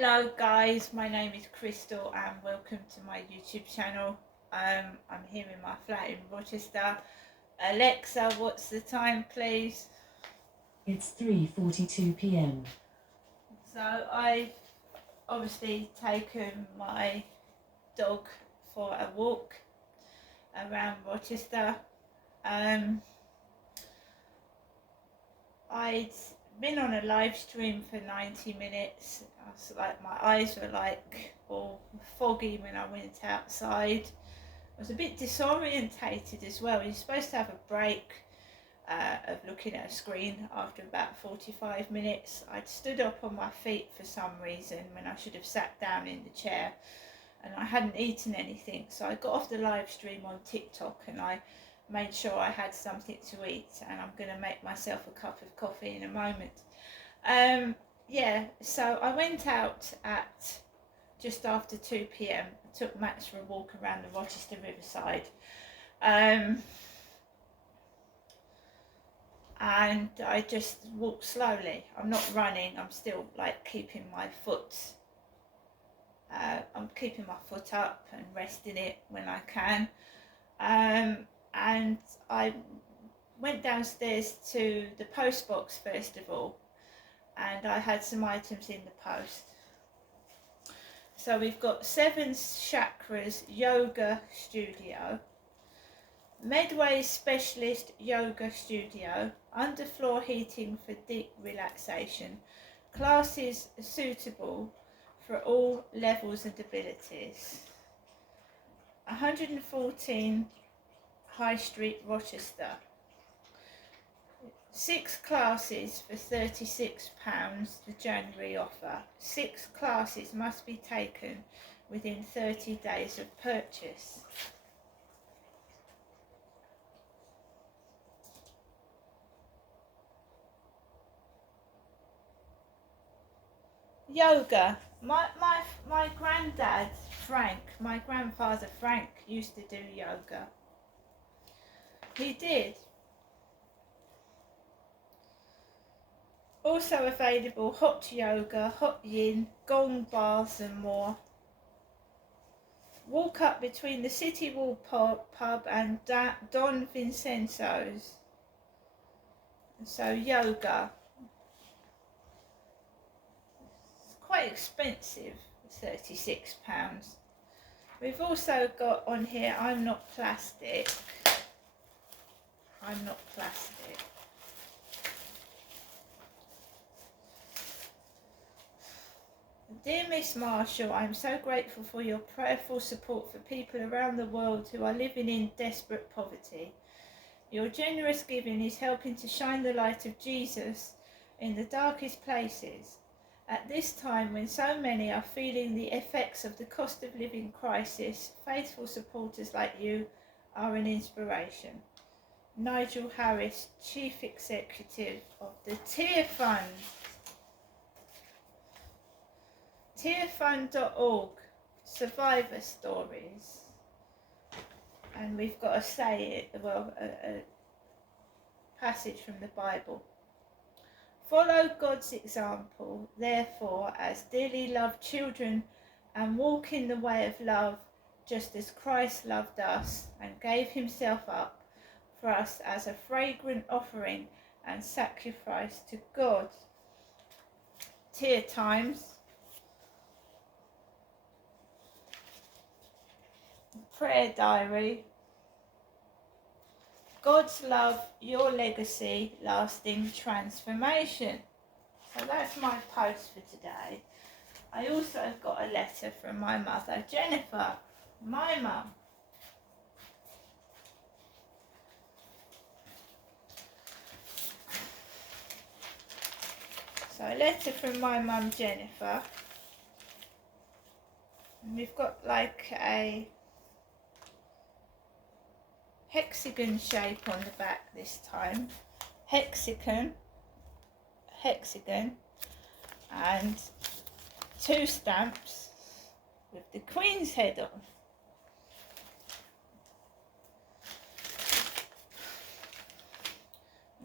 Hello guys, my name is Crystal and welcome to my YouTube channel. I'm here in my flat in Rochester. Alexa, what's the time please? It's 3:42 p.m. So I've obviously taken my dog for a walk around Rochester. I'd been on a live stream for 90 minutes. I was like, my eyes were like all foggy when I went outside. I was a bit disorientated as well. You're supposed to have a break of looking at a screen after about 45 minutes. I'd stood up on my feet for some reason when I should have sat down in the chair, and I hadn't eaten anything. So I got off the live stream on TikTok and I made sure I had something to eat, and I'm going to make myself a cup of coffee in a moment. So I went out at just after 2 p.m. I took Max for a walk around the Rochester Riverside. And I just walk slowly. I'm not running, I'm still like keeping my foot up and resting it when I can. And I went downstairs to the post box first of all, and I had some items in the post. So we've got Seven Chakras Yoga Studio, Medway Specialist Yoga Studio, underfloor heating for deep relaxation, classes suitable for all levels and abilities. 114 High Street, Rochester. 6 classes for £36, the January offer. 6 classes must be taken within 30 days of purchase. Yoga. My granddad Frank, my grandfather Frank used to do yoga. He did. Also available hot yoga, hot yin, gong baths and more. Walk up between the City Wall pub and Don Vincenzo's. So yoga. It's quite expensive, £36. We've also got on here, I'm not plastic. I'm not plastic. Dear Miss Marshall, I am so grateful for your prayerful support for people around the world who are living in desperate poverty. Your generous giving is helping to shine the light of Jesus in the darkest places. At this time when so many are feeling the effects of the cost of living crisis, faithful supporters like you are an inspiration. Nigel Harris, Chief Executive of the Tear Fund. Tearfund.org, survivor stories. And we've got a passage from the Bible. Follow God's example, therefore, as dearly loved children, and walk in the way of love, just as Christ loved us and gave himself up for us as a fragrant offering and sacrifice to God. Tear Times. Prayer diary. God's love, your legacy, lasting transformation. So that's my post for today. I also got a letter from my mother, Jennifer, my mum. So a letter from my mum, Jennifer. And we've got like a hexagon shape on the back this time. Hexagon, and 2 stamps with the Queen's head on.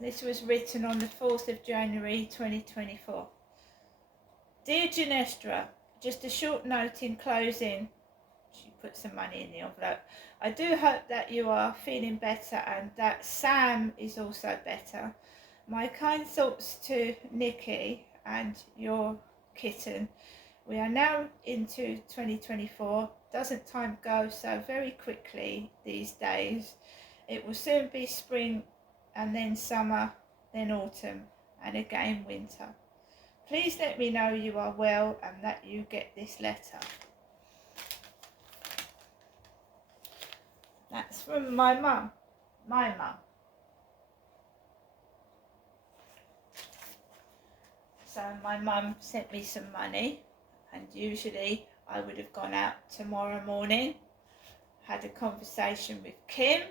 This was written on the 4th of January 2024. Dear Ginestra, just a short note in closing. She put some money in the envelope. I do hope that you are feeling better and that Sam is also better. My kind thoughts to Nikki and your kitten. We are now into 2024. Doesn't time go so very quickly these days? It will soon be spring and then summer, then autumn and again winter. Please let me know you are well and that you get this letter. That's from my mum. My mum. So my mum sent me some money, and usually I would have gone out tomorrow morning, had a conversation with Kim,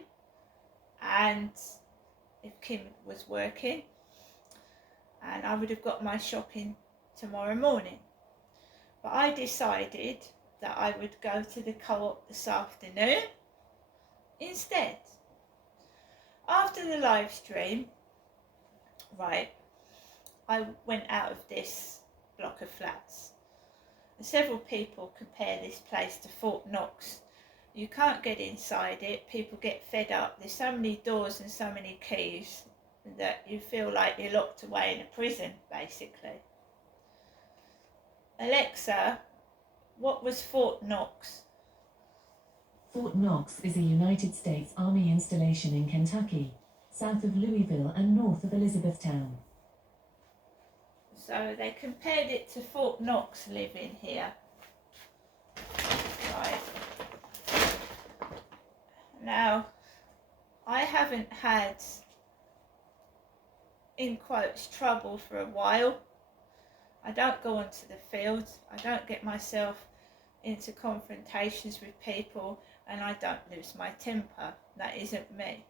and if Kim was working, and I would have got my shopping tomorrow morning. But I decided that I would go to the Co-op this afternoon instead. After the live stream, right, I went out of this block of flats. And several people compare this place to Fort Knox. You can't get inside it, people get fed up, there's so many doors and so many keys that you feel like you're locked away in a prison, basically. Alexa, what was Fort Knox? Fort Knox is a United States Army installation in Kentucky, south of Louisville and north of Elizabethtown. So they compared it to Fort Knox living here. Right. Now, I haven't had, in quotes, trouble for a while. I don't go onto the field. I don't get myself into confrontations with people, and I don't lose my temper. That isn't me.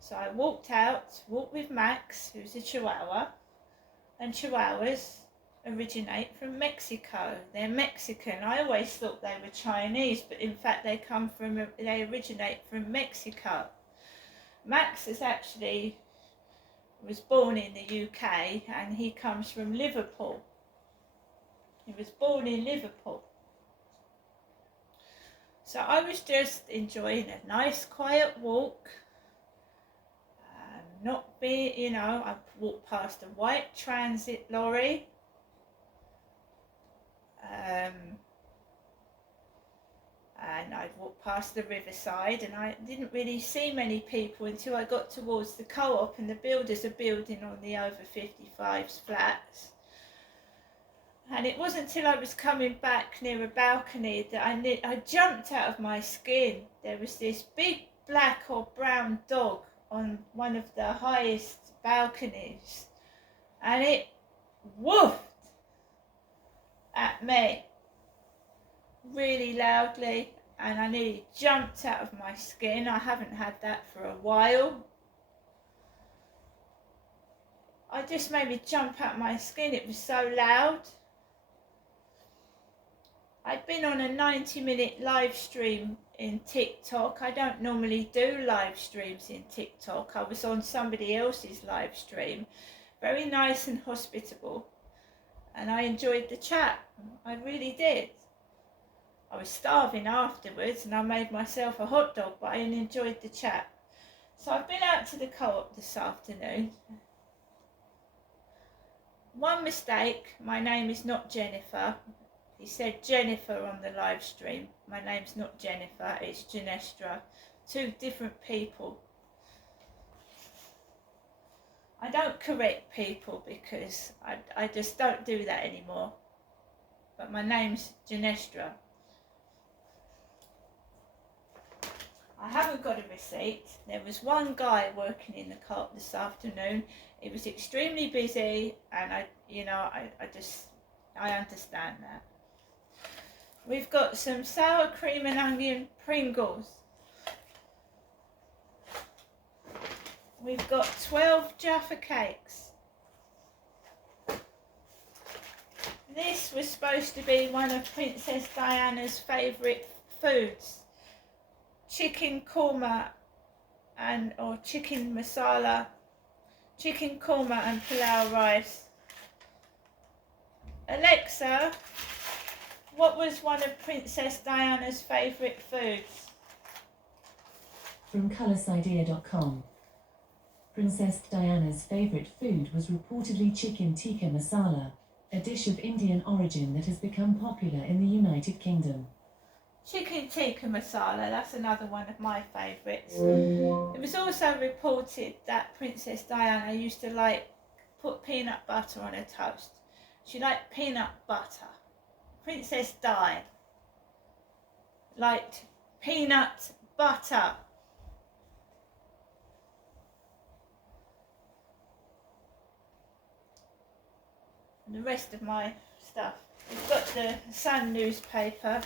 So I walked with Max, who's a Chihuahua, and Chihuahuas originate from Mexico. They're Mexican. I always thought they were Chinese, but in fact they originate from Mexico. Max was born in the UK, and he comes from Liverpool. He was born in Liverpool. So I was just enjoying a nice quiet walk. I walked past a white transit lorry. And I walked past the riverside, and I didn't really see many people until I got towards the Co-op, and the builders are building on the over 55s flats. And it wasn't until I was coming back near a balcony that I jumped out of my skin. There was this big black or brown dog on one of the highest balconies, and it woofed at me really loudly, and I nearly jumped out of my skin. I haven't had that for a while. I just made me jump out of my skin. It was so loud. I'd been on a 90-minute live stream in TikTok. I don't normally do live streams in TikTok. I was on somebody else's live stream. Very nice and hospitable. And I enjoyed the chat. I really did. I was starving afterwards, and I made myself a hot dog, but I enjoyed the chat. So I've been out to the Co-op this afternoon. One mistake, my name is not Jennifer. He said Jennifer on the live stream. My name's not Jennifer, it's Genestra. Two different people. I don't correct people because I just don't do that anymore. But my name's Genestra. I haven't got a receipt. There was one guy working in the Co-op this afternoon. He was extremely busy, and I understand that. We've got some sour cream and onion Pringles. We've got 12 Jaffa cakes. This was supposed to be one of Princess Diana's favourite foods. Chicken korma or chicken masala, chicken korma and pilau rice. Alexa, what was one of Princess Diana's favourite foods? From colorsidea.com. Princess Diana's favourite food was reportedly chicken tikka masala, a dish of Indian origin that has become popular in the United Kingdom. Chicken tikka masala, that's another one of my favourites. It was also reported that Princess Diana used to put peanut butter on her toast. She liked peanut butter. Princess Di liked peanut butter. And the rest of my stuff. We've got the Sun newspaper.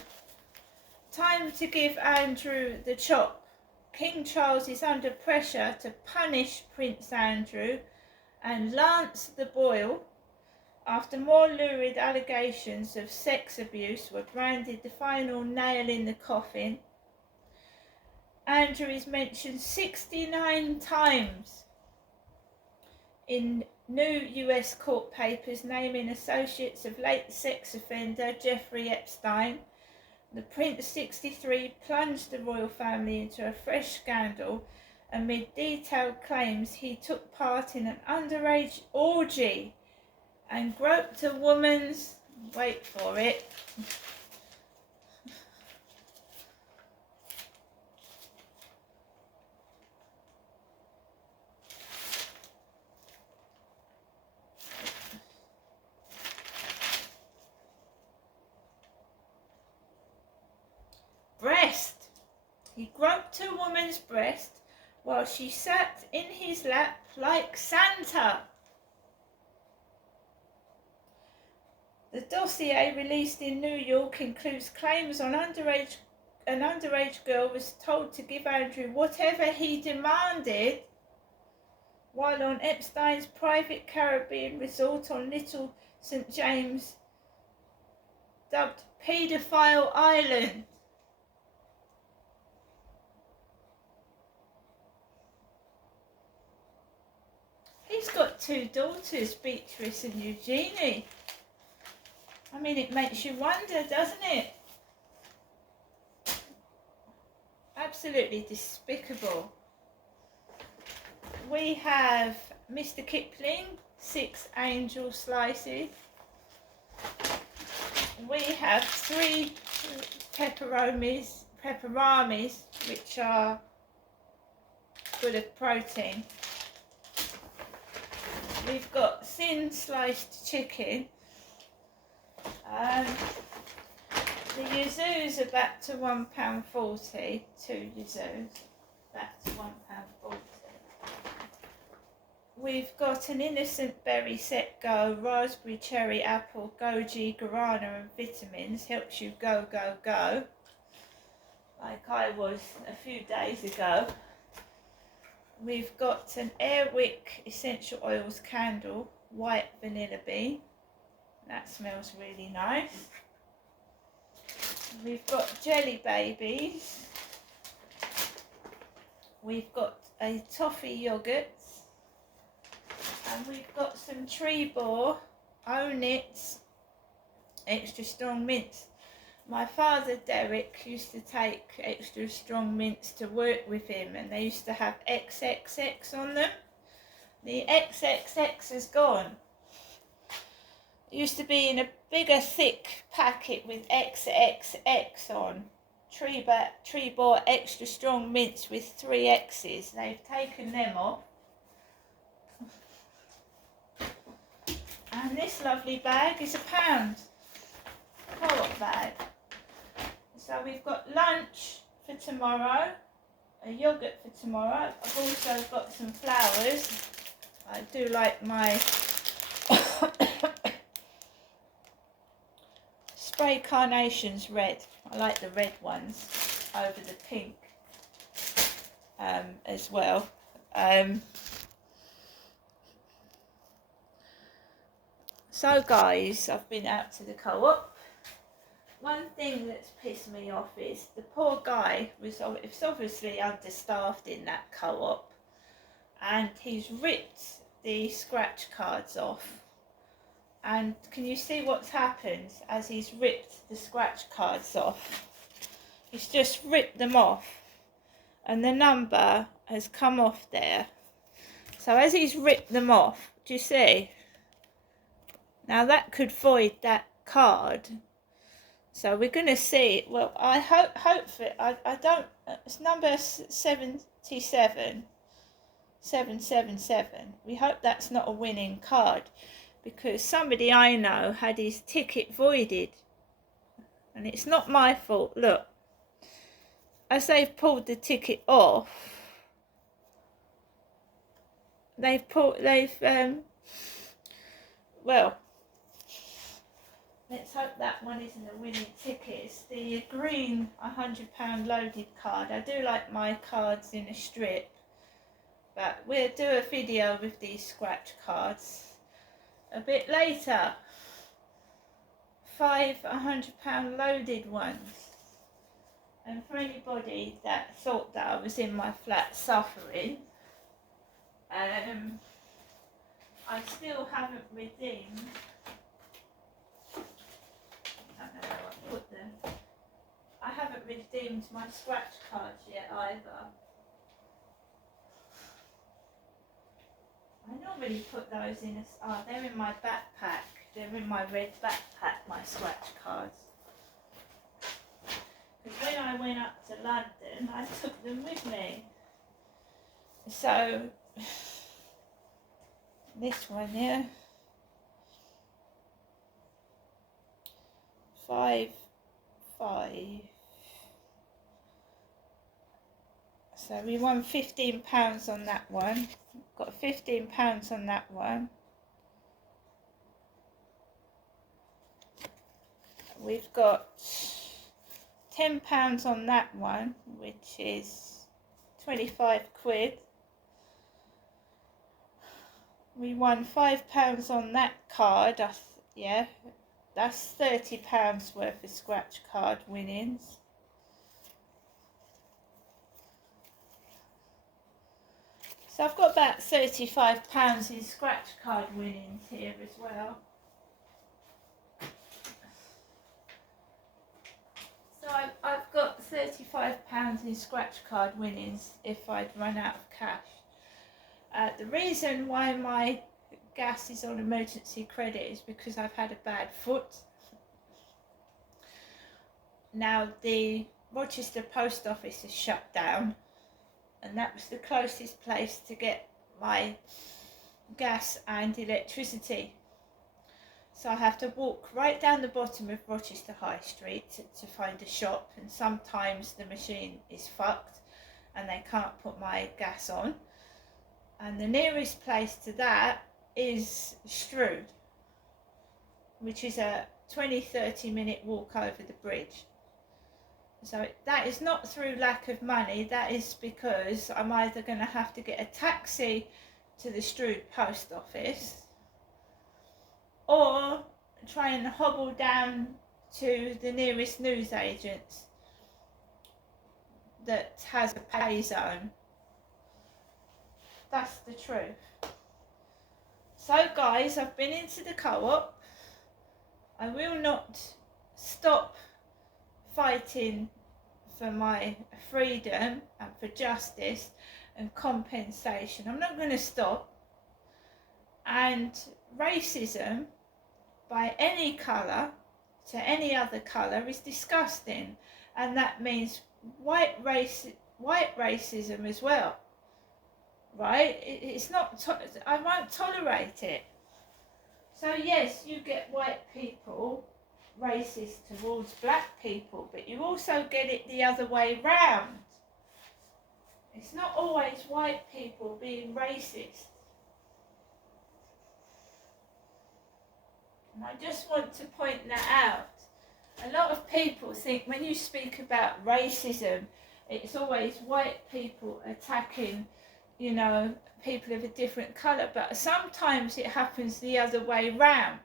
Time to give Andrew the chop. King Charles is under pressure to punish Prince Andrew and Lance the Boyle after more lurid allegations of sex abuse were branded the final nail in the coffin. Andrew is mentioned 69 times in new US court papers naming associates of late sex offender Jeffrey Epstein. The Prince 63 plunged the royal family into a fresh scandal amid detailed claims he took part in an underage orgy and groped a woman's, wait for it, breast. He groped a woman's breast while she sat in his lap like Santa. The dossier released in New York includes claims on an underage girl was told to give Andrew whatever he demanded while on Epstein's private Caribbean resort on Little St. James, dubbed Paedophile Island. He's got two daughters, Beatrice and Eugenie. I mean, it makes you wonder, doesn't it? Absolutely despicable. We have Mr. Kipling, 6 angel slices. We have 3 pepperamis, which are full of protein. We've got thin sliced chicken. The yuzu's are back to £1.40. 2 yuzus, back to £1.40. We've got an innocent berry set go, raspberry, cherry, apple, goji, guarana and vitamins. Helps you go, go, go. Like I was a few days ago. We've got an Airwick essential oils candle, white vanilla bean. That smells really nice. We've got jelly babies. We've got a toffee yoghurt. And we've got some Trebor Own It extra strong mints. My father Derek used to take extra strong mints to work with him, and they used to have XXX on them. The XXX is gone. It used to be in a bigger thick packet with XXX on. Trebor extra strong mints with 3 X's. They've taken them off. And this lovely bag is £1. Co-op bag. So we've got lunch for tomorrow, a yoghurt for tomorrow. I've also got some flowers. I do like my spray carnations red. I like the red ones over the pink as well. So guys, I've been out to the co-op. One thing that's pissed me off is the poor guy was obviously understaffed in that co-op, and he's ripped the scratch cards off And can you see what's happened as he's ripped the scratch cards off? He's just ripped them off and the number has come off there. So as he's ripped them off, do you see? Now that could void that card. So we're going to see, well, I hope I don't, it's number 777. We hope that's not a winning card, because somebody I know had his ticket voided. And it's not my fault. Look, as they've pulled the ticket off, well, let's hope that one isn't a winning ticket. It's the green £100 loaded card. I do like my cards in a strip, but we'll do a video with these scratch cards a bit later. 5 £100 loaded ones. And for anybody that thought that I was in my flat suffering, I still haven't redeemed. I don't know how I put them. I haven't redeemed my scratch cards yet either. I normally put those in they're in my backpack. They're in my red backpack, my scratch cards. Because when I went up to London, I took them with me. So, this one here. 5. So we won £15 on that one. Got £15 on that one. We've got £10 on that one, which is 25 quid. We won £5 on that card. Yeah, that's £30 worth of scratch card winnings. So I've got about £35 in scratch card winnings here as well. So I've got £35 in scratch card winnings if I'd run out of cash. The reason why my gas is on emergency credit is because I've had a bad foot. Now the Rochester post office is shut down, and that was the closest place to get my gas and electricity. So I have to walk right down the bottom of Rochester High Street to find a shop, and sometimes the machine is fucked and they can't put my gas on. And the nearest place to that is Strood, which is a 20-30 minute walk over the bridge. So that is not through lack of money, that is because I'm either going to have to get a taxi to the Strood post office or try and hobble down to the nearest newsagents that has a pay zone. That's the truth. So guys, I've been into the co-op. I will not stop fighting for my freedom and for justice and compensation. I'm not going to stop. And racism by any colour to any other colour is disgusting, and that means white racism as well, right? It's not, I won't tolerate it. So yes, you get white people racist towards black people, but you also get it the other way round. It's not always white people being racist. And I just want to point that out. A lot of people think when you speak about racism, it's always white people attacking, you know, people of a different colour, but sometimes it happens the other way round.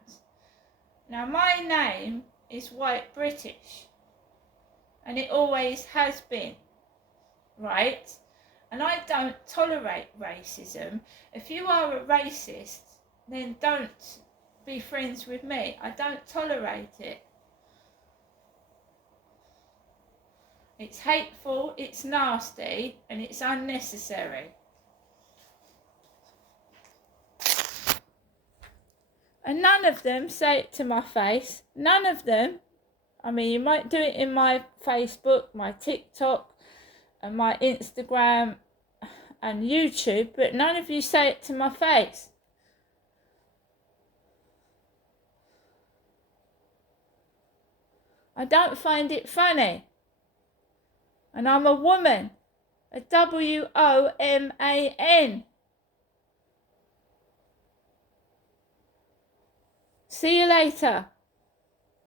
Now my name is White British, and it always has been, right? And I don't tolerate racism. If you are a racist, then don't be friends with me. I don't tolerate it. It's hateful, it's nasty, and it's unnecessary. And none of them say it to my face. None of them. I mean, you might do it in my Facebook, my TikTok, and my Instagram and YouTube, but none of you say it to my face. I don't find it funny. And I'm a woman. A WOMAN. See you later.